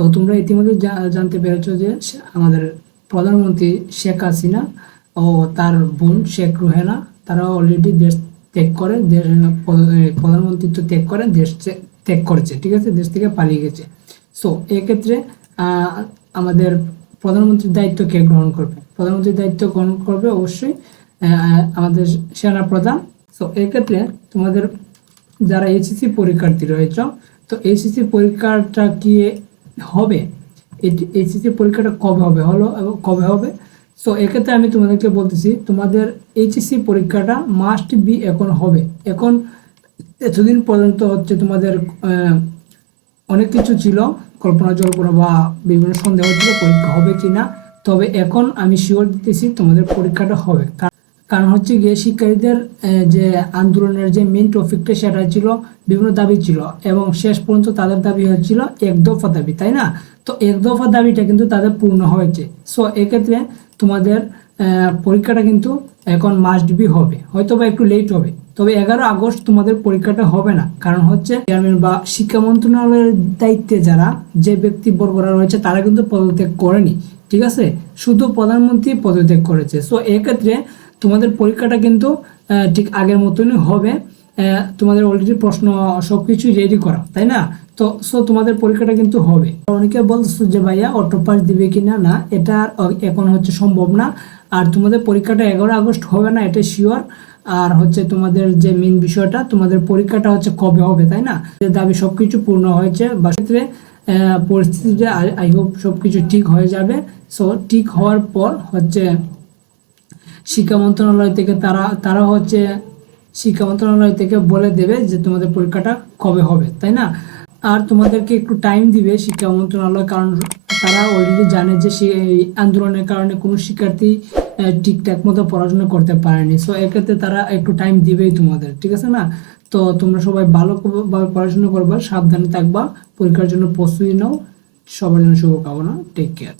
তো তোমরা ইতিমধ্যে জানতে পেরেছ যে আমাদের প্রধানমন্ত্রী শেখ হাসিনা ও তার বোন শেখ রুহেনা, তারা অলরেডি দেশ ত্যাগ করে, দেশ প্রধানমন্ত্রিত্ব ত্যাগ করে, দেশ ত্যাগ- করেছে, ঠিক আছে? দেশ থেকে পালিয়ে গেছে। সো এক্ষেত্রে আমাদের প্রধানমন্ত্রীর দায়িত্ব কে গ্রহণ করবে? প্রধানমন্ত্রীর দায়িত্ব গ্রহণ করবে অবশ্যই আমাদের সেনা প্রধান সো এক্ষেত্রে তোমাদের যারা এইচএসসি পরীক্ষার্থী রয়েছে, তো এইচএসসি পরীক্ষাটা কি হবে? এইচএসসি পরীক্ষাটা কবে হবে? হলো এবং কবে হবে? সো এক্ষেত্রে আমি তোমাদেরকে বলতেছি, তোমাদের এইচএসসি পরীক্ষাটা মাস্ট বি এখন হবে। এখন এতদিন পর্যন্ত হচ্ছে তোমাদের অনেক কিছু ছিল, কল্পনা জল্পনা বা বিভিন্ন সন্দেহ ছিল পরীক্ষা হবে কি না তবে এখন আমি শিওর দিতেছি তোমাদের পরীক্ষাটা হবে। কারণ হচ্ছে গিয়ে শিক্ষার্থীদের যে আন্দোলনের যে মেন টপিকটা সেটা ছিল বিভিন্ন দাবি ছিল এবং শেষ পর্যন্ত তাদের দাবি হচ্ছিল এক দফা দাবি, তাই না? তো এক দফা দাবিটা কিন্তু তাদের পূর্ণ হয়েছে। সো এক্ষেত্রে তোমাদের পরীক্ষাটা কিন্তু এখন মাস্ট বি হবে। হয়তো বা একটু লেট হবে। তবে এগারো আগস্ট তোমাদের পরীক্ষাটা হবে না। কারণ হচ্ছে চেয়ারম্যান বা শিক্ষা মন্ত্রণালয়ের দায়িত্বে যারা যে ব্যক্তিবর্গরা রয়েছে, তারা কিন্তু পদত্যাগ করেনি। ঠিক আছে? শুধু প্রধানমন্ত্রী পদত্যাগ করেছে। সো এক্ষেত্রে তোমাদের পরীক্ষাটা কিন্তু ঠিক আগের মতনই হবে। তোমাদের অলরেডি প্রশ্ন সব সবকিছু রেডি করা, তাই না? তো সো তোমাদের পরীক্ষাটা কিন্তু হবে। অনেকে বলছো যে, ভাইয়া অটো পাস দিবে কিনা? না না এটা এখন হচ্ছে সম্ভব না। আর তোমাদের পরীক্ষাটা এগারো আগস্ট হবে না এটা শিওর আর হচ্ছে তোমাদের যে মেন বিষয়টা তোমাদের পরীক্ষাটা হচ্ছে কবে হবে তাই না? যে দাবি সবকিছু পূর্ণ হয়েছে বা ক্ষেত্রে আহ, পরিস্থিতিটা আই হোপ সবকিছু ঠিক হয়ে যাবে। সো ঠিক হওয়ার পর হচ্ছে শিক্ষা মন্ত্রণালয় থেকে তারা তারা হচ্ছে শিক্ষা মন্ত্রণালয় থেকে বলে দেবে যে তোমাদের পরীক্ষাটা কবে হবে তাই না? আর তোমাদেরকে একটু টাইম দিবে শিক্ষা মন্ত্রণালয় কারণ তারা অলরেডি জানে যে সে আন্দোলনের কারণে কোনো শিক্ষার্থী ঠিকঠাক মতো পড়াশোনা করতে পারেনি। সো এক্ষেত্রে তারা একটু টাইম দিবেই তোমাদের, ঠিক আছে না? তো তোমরা সবাই ভালোভাবে পড়াশোনা করবা, সাবধানে থাকবা, পরীক্ষার জন্য প্রস্তুতি নাও, সবার জন্য শুভকামনা টেক কেয়ার